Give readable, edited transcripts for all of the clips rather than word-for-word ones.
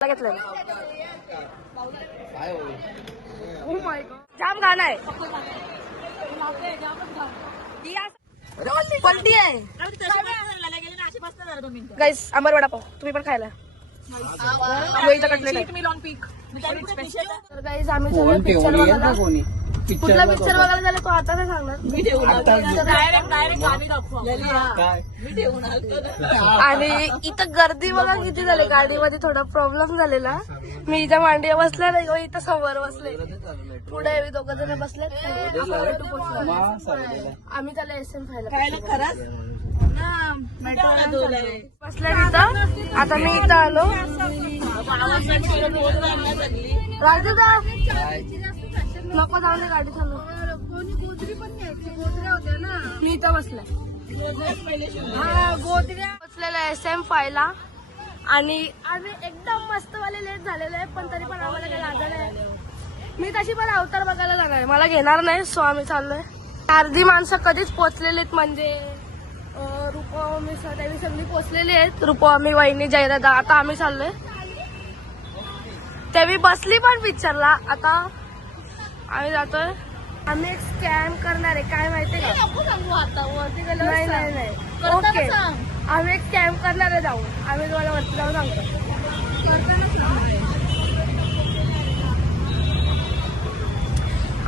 घेतलं जाम गाणं आहे पलटी आहे गाईस आंबर वडापाव तुम्ही पण खायला कटलेट तर गाईस आम्ही सगळे पिक्चर बघायला कुठला पिक्चर बघायला झाला तो आता नाही सांगणार आणि इथं गर्दी बघा किती झाली गाडीमध्ये थोडा प्रॉब्लेम झालेला मी इथं मांडी बसल्या नाही इथं समोर बसले पुढे दोघ जण बसले आम्ही त्याला एसएम खायला बसल्या इथं आता मी इथं आलो राजूदा नको जाऊ दे गाडी चालू कोणी गोदरी पण घ्यायची गोदऱ्या होत्या ना मी इथं बसलाय गोदऱ्या बसलेल्या एसएम फायला आणि आम्ही एकदम मस्त वाले लेट झालेले आहे पण तरी पण आम्हाला काही लागायला आहे मी तशी पण अवतार बघायला जाणार आहे मला घेणार नाही सो आम्ही चाललोय अर्धी माणसं कधीच पोचलेली आहेत म्हणजे रुपमी सदैवी सगळी पोचलेली आहेत रुपमी वहिनी जयरादा आता आम्ही चाललोय तेवी बसली पण पिक्चरला आता आम्ही जातोय आम्ही एक स्कॅम करणार आहे काय माहितीये का नाही नाही नाही ओके आम्ही एक स्कॅम करणार आहे जाऊन आम्ही तुम्हाला वरती जाऊन सांगतो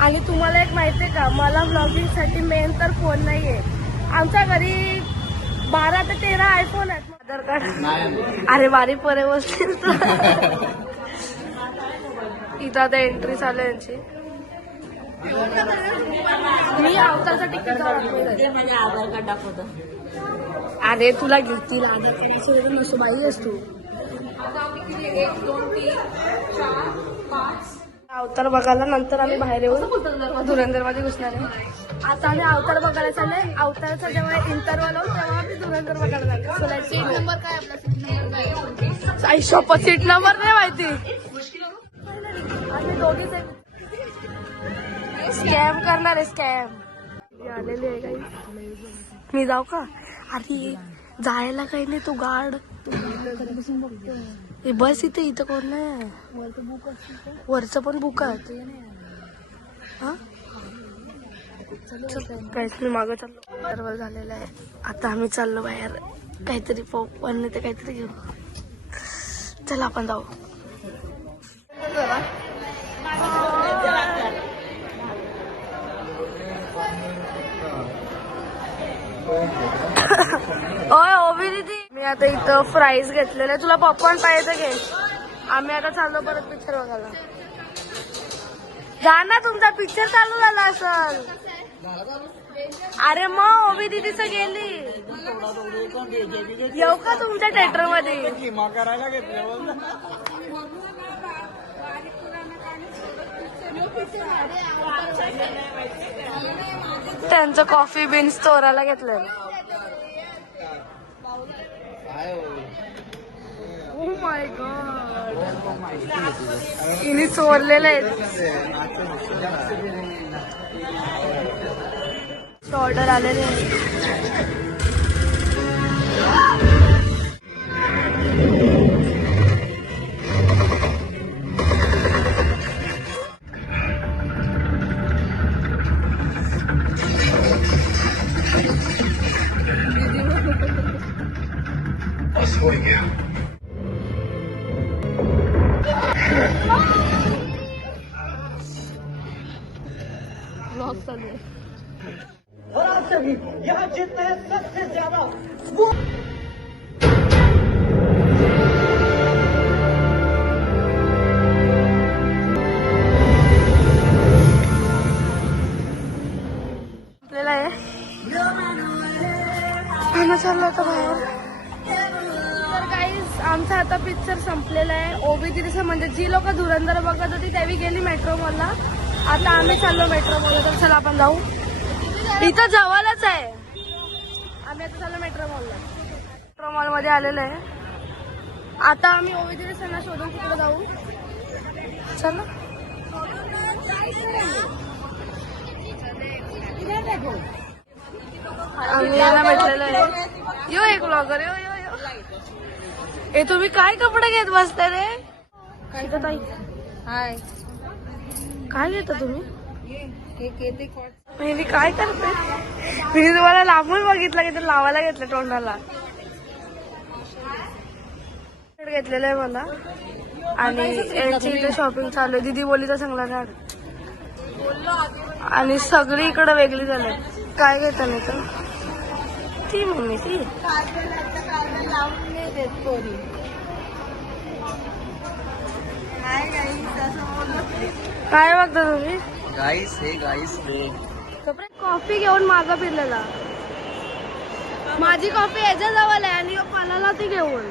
आणि तुम्हाला एक माहितीये का मला ब्लॉगिंग साठी मेन तर फोन नाहीये आमच्या घरी 12 ते 13 आयफोन आहेत आधार कार्ड अरे बारी परे बसतील इथं आता एंट्री चालू यांची मी अवतारचा तिकीट माझे आधार कार्ड दाखवतो अरे तुला घेतील आधार कार्ड नसो बाई असतो 1 2 3 4 5 अवतार बघायला नंतर आम्ही बाहेर येऊ धुरंधर मध्ये घुसणार आहे आता आम्ही अवतार बघायला चाललोय अवतारचा जेव्हा इंटरव्हल होऊ तेव्हा आम्ही धुरंधर बघायला जातो सीट नंबर काय आपला सीट नंबर आई शपथ सीट नंबर नाही माहिती आम्ही दोघीच स्कॅम करणार आहे स्कॅम आलेली आहे काही मी जाऊ का अरे जायला काही नाही तू गार्ड बस इथे इथं कोण नाही वरचं पण बुक आहे काहीच मी मागं चाललो सर्व झालेलं आहे आता आम्ही चाललो बाहेर काहीतरी पॉपकॉर्न नाही तर काहीतरी घेऊ चला आपण जाऊ ओय ओबी दीदी मी आता इथं फ्राईज घेतलेले तुला पॉपकॉर्न पाहिजे घे आम्ही आता चाललो परत पिक्चर बघायला जा ना तुमचा पिक्चर चालू झाला असल अरे मग ओबी दीदीच गेली येऊ का तुमच्या थिएटर मध्ये त्यांचं कॉफी बीन्स चोरायला घेतलं ओ माय गॉड इनी चोरलेले आहेत ऑर्डर आलेले और आप सभी यहाँ जितने हैं सबसे ज्यादा वो आपल्याला आहे चाललं होतं बाहेर तर गाईज आमचा आता पिक्चर संपलेला आहे ओबी दीदीचं म्हणजे जी लोक धुरंधर बघत होती त्यावेळी गेली मेट्रो मॉलला आता आम्ही चाललो मेट्रो मॉलला तर चला आपण जाऊ इथं जवळच आहे आम्ही आता चाललो मेट्रो मॉल मध्ये आलेलो आहे आता आम्ही ओबी दीदींना शोधून तिकडे जाऊ चला आम्ही याला भेटलेलो आहे यो एक ब्लॉगर यो यो यो ए तुम्ही काय कपडे घेत बसता रे ताई हाय काय घेता तुम्ही? मी काय करते? मी तुम्हाला लांबून बघितलं की ते लावायला घेतलं तोंडाला. घेतलेलं आहे मला आणि याची इथे शॉपिंग चालू आहे. दीदी बोली तर चांगला झाड आणि सगळी इकडं वेगळी झाली. काय घेता नाही तर ती मम्मी ती काय बघता तुम्ही? गाइस हे गाइस हे कॉफी घेऊन मागं फिरलेला. माझी कॉफी याच्या जवळ आहे आणि पालाला ती घेऊन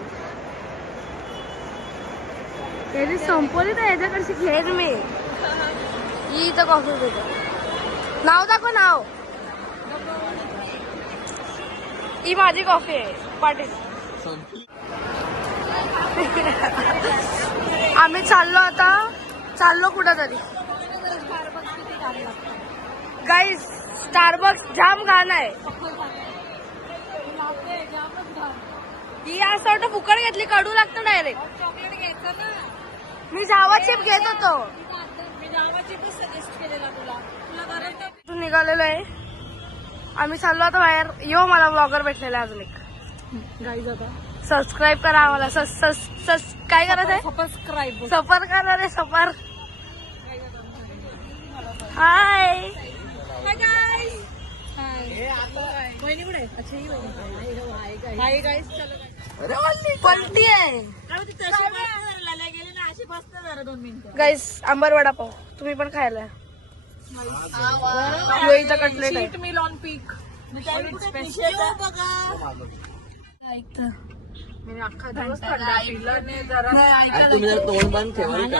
त्याची संपवली तर याच्याकडची घेत मी. ही इथं कॉफी देतो. नाव दाखव नाव. ही माझी कॉफी आहे पाटील. आम्ही चाललो कुठं तरी. गाईस स्टारबक्स जाम घाण आहे. ही असं वाटतं फुकट घेतली, कडू लागतं डायरेक्ट. चॉकलेट घ्यायचं ना. मी जावा चिप घेत होतो. मी जावा चिपच सजेस्ट केलेला तुला गरज नाही. तू निघालेलो आहे. आम्ही चाललो आता बाहेर. येऊ मला ब्लॉगर भेटलेला अजून एक. गाईज आता सबस्क्राईब करा आम्हाला. काय करायचं आहे? सबस्क्राईब. सफर करा रे सफर. हाय हाय गाईज. वहिनी कुठे? अच्छा ही वहिनी. Hi guys. चलो पलटी आहे गेली ना अशी बसते जरा 2 मिनिटं. गाईस. आंबर वडापाव तुम्ही पण खायला. यो इथं कटलेट आहे. मील ऑन पीक. अख्खा दिवस थंडा पिला नाही जरा. तुम्ही जर तोंड बंद ठेवाल का?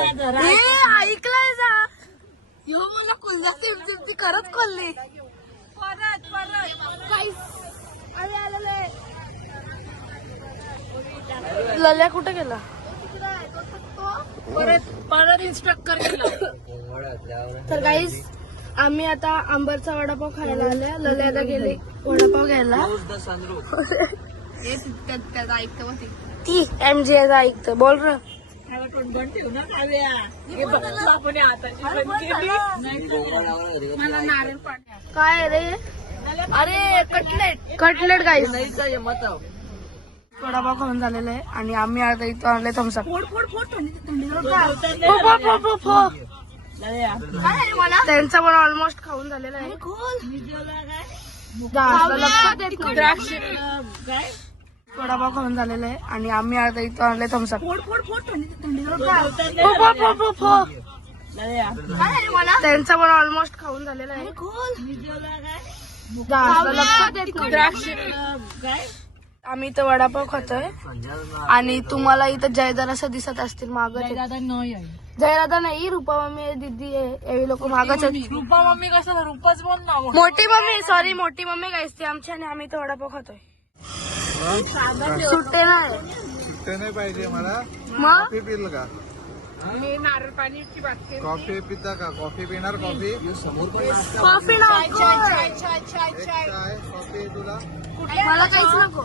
ऐकलंय जा. यो मला कुलजा ती करत खोलली. परत लल्या कुठे गेला? परत इन्स्ट्रक्टर केला. तर गाईस आम्ही आता आंबरचा वडापाव खायला आल्या. लल्या आता गेले वडापाव घ्यायला. ती MG ऐकतं. बोल र. बंद ठेव ना खाव्या. हे बघ आपण हाताची बंद केली. मला नारळ पाणी. काय रे? अरे कटलेट गाईस. वडापाव खाऊन झालेला आहे आणि आम्ही आता इथं आणले थम्सअप. त्यांचा पण ऑलमोस्ट खाऊन झालेला आहे. वडापाव खाऊन झालेला आहे आणि आम्ही आता इथं आणले थम्सअप. त्यांचा पण ऑलमोस्ट खाऊन झालेला आहे. आम्ही इथं वडापाव खातोय आणि तुम्हाला इथं जयदार असं दिसत असतील मागं. जयदादा नाही, रूपा मम्मी दीदी आहे. लोक मागच आहेत. रुपा मम्मी कसं रुपाच बोल ना. मोठी मम्मी सॉरी मोठी मम्मी गायस ती आमची आणि आम्ही इथं वडापाव खातोय. सुट्टे नाही पाहिजे मला. मग कॉफी पिल का? मी नारळ पाणीची बात केली. कॉफी पिता का? कॉफी पिणार? कॉफी कॉफी नको. काय कॉफी तुला? मला काहीच नको.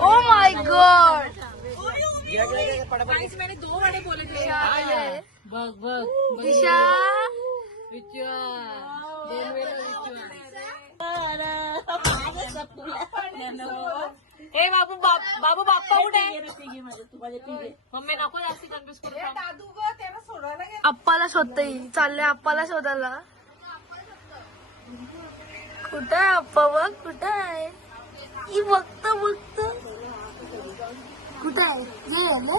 Oh my God. मैंने 2 वडे बोले थे. बघ दिशा ए बाबू बाप्पा कुठे? मम्मी नको जास्ती कन्फ्युज करू. आप्पाला शोधते. चालले आप्पाला शोधायला. कुठं आहे आप्पा? बघ कुठं आहे. ही बघत कुठं आहे? जे झालं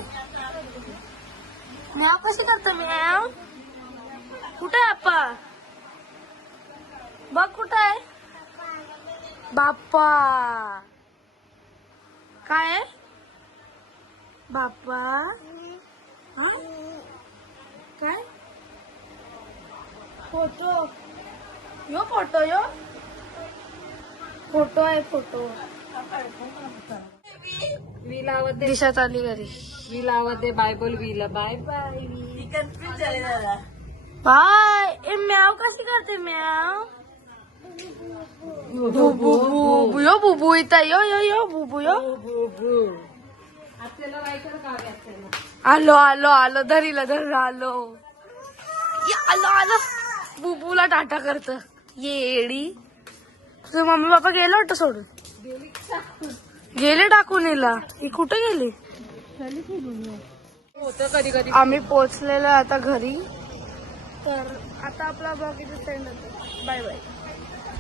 म्याव कशी करतो म्याव? कुठं आहे आप्पा? बघ कुठं आहे बाप्पा. काय आहे बाप्पा? काय फोटो? यो फोटो आहे फोटो. वी लावत दे. दिशा चालली घरी. वी लावत दे. बाय बोल. वीला बाय बाय. बाय. ए म्याव कशी करते म्याव? बुबू यो बुबू इथं यो यो यो बुबू यो आलो आलो आलो धरीला धर आलो आलो आलो बुबूला टाटा करत येडी तुझं मम्मी पप्पा गेलं वाटतं सोडून गेले टाकून हिला ही कुठे गेली होतं कधी कधी. आम्ही पोहोचलेलो आता घरी तर आता आपला ब्लॉग इथे सेंड होतो बाय बाय.